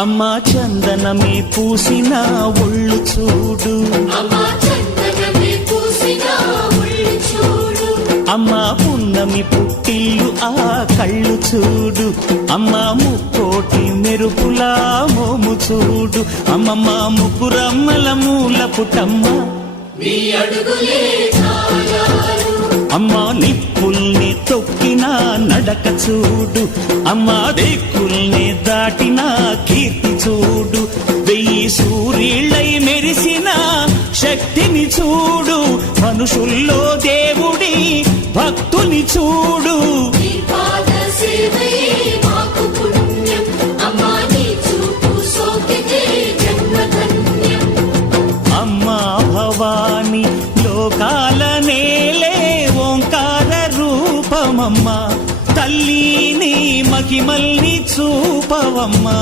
అమ్మా చందనమే పూసిన ఒళ్ళు చూడు, అమ్మా పున్నమి పుట్టిల్లు ఆ కళ్ళు చూడు, అమ్మా ముక్కోటి మెరుపులా మోము చూడు, అమ్మమ్మ ముగ్గురమ్మల మూల పుటమ్మ అమ్మా నిప్పుల్ని తొక్కిన నడక చూడు, అమ్మా దిక్కుల్ని దాటిన కీర్తి చూడు, 1000 సూర్యుళ్ళై మెరిసిన శక్తిని చూడు, మనుషుల్లో దేవుడి భక్తుని చూడు. అమ్మా భవాని లోకాల నేలే ఓంకార రూపమమ్మా, తల్లిని మహిమల్ని చూపవమ్మా.